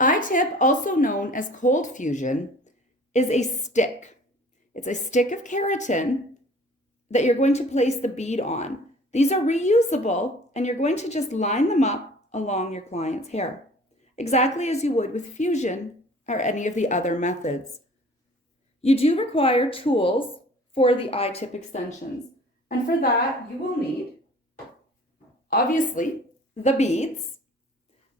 I-tip, also known as cold fusion, is a stick. It's a stick of keratin that you're going to place the bead on. These are reusable, and you're going to just line them up along your client's hair, exactly as you would with fusion or any of the other methods. You do require tools for the I-tip extensions, and for that you will need, obviously, the beads.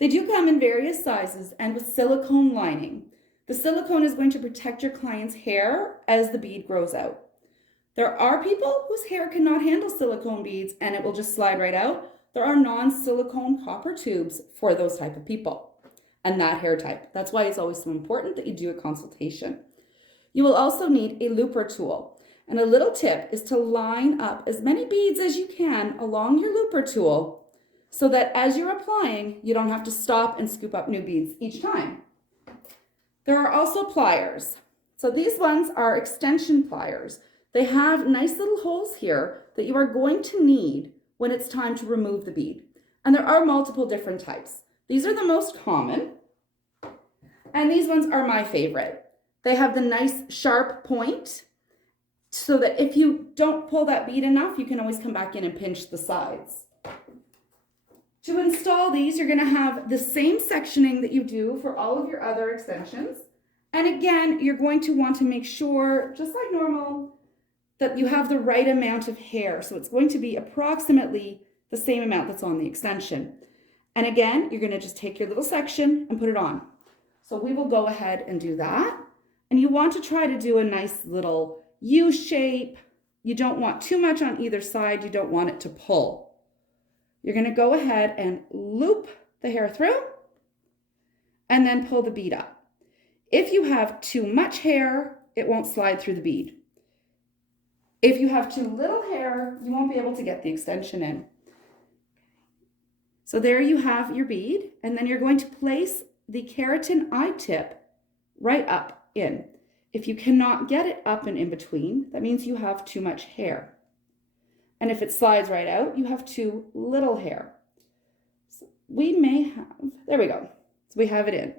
They do come in various sizes and with silicone lining. The silicone is going to protect your client's hair as the bead grows out. There are people whose hair cannot handle silicone beads and it will just slide right out. There are non-silicone copper tubes for those type of people and that hair type. That's why it's always so important that you do a consultation. You will also need a looper tool. And a little tip is to line up as many beads as you can along your looper tool so that as you're applying, you don't have to stop and scoop up new beads each time. There are also pliers. So these ones are extension pliers. They have nice little holes here that you are going to need when it's time to remove the bead. And there are multiple different types. These are the most common, and these ones are my favorite. They have the nice sharp point so that if you don't pull that bead enough, you can always come back in and pinch the sides. To install these, you're going to have the same sectioning that you do for all of your other extensions. And again, you're going to want to make sure, just like normal, that you have the right amount of hair. So it's going to be approximately the same amount that's on the extension. And again, you're going to just take your little section and put it on. So we will go ahead and do that. And you want to try to do a nice little U shape. You don't want too much on either side. You don't want it to pull. You're going to go ahead and loop the hair through and then pull the bead up. If you have too much hair, it won't slide through the bead. If you have too little hair, you won't be able to get the extension in. So there you have your bead, and then you're going to place the keratin I-tip right up in. If you cannot get it up and in between, that means you have too much hair. And if it slides right out, you have too little hair. So we may have, there we go. So we have it in.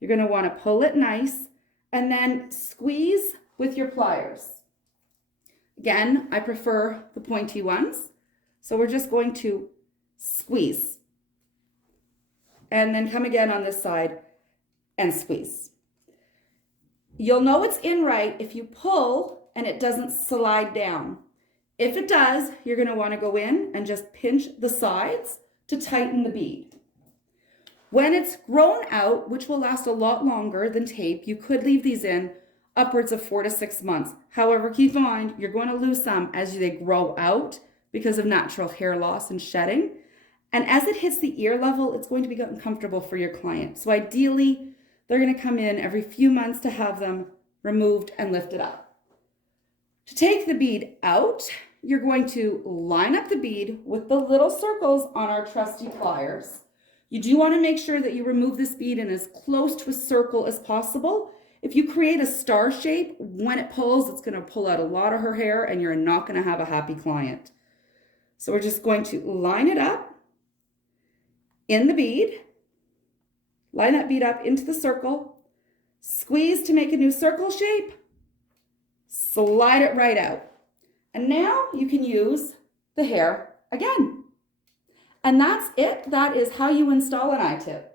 You're going to want to pull it nice and then squeeze with your pliers. Again, I prefer the pointy ones. So we're just going to squeeze. And then come again on this side and squeeze. You'll know it's in right if you pull and it doesn't slide down. If it does, you're going to want to go in and just pinch the sides to tighten the bead. When it's grown out, which will last a lot longer than tape, you could leave these in upwards of 4 to 6 months. However, keep in mind, you're going to lose some as they grow out because of natural hair loss and shedding. And as it hits the ear level, it's going to be uncomfortable for your client. So ideally, they're going to come in every few months to have them removed and lifted up. To take the bead out, you're going to line up the bead with the little circles on our trusty pliers. You do want to make sure that you remove this bead in as close to a circle as possible. If you create a star shape, when it pulls, it's going to pull out a lot of her hair and you're not going to have a happy client. So we're just going to line it up in the bead, line that bead up into the circle, squeeze to make a new circle shape, slide it right out. And now you can use the hair again. And that's it. That is how you install an I-tip.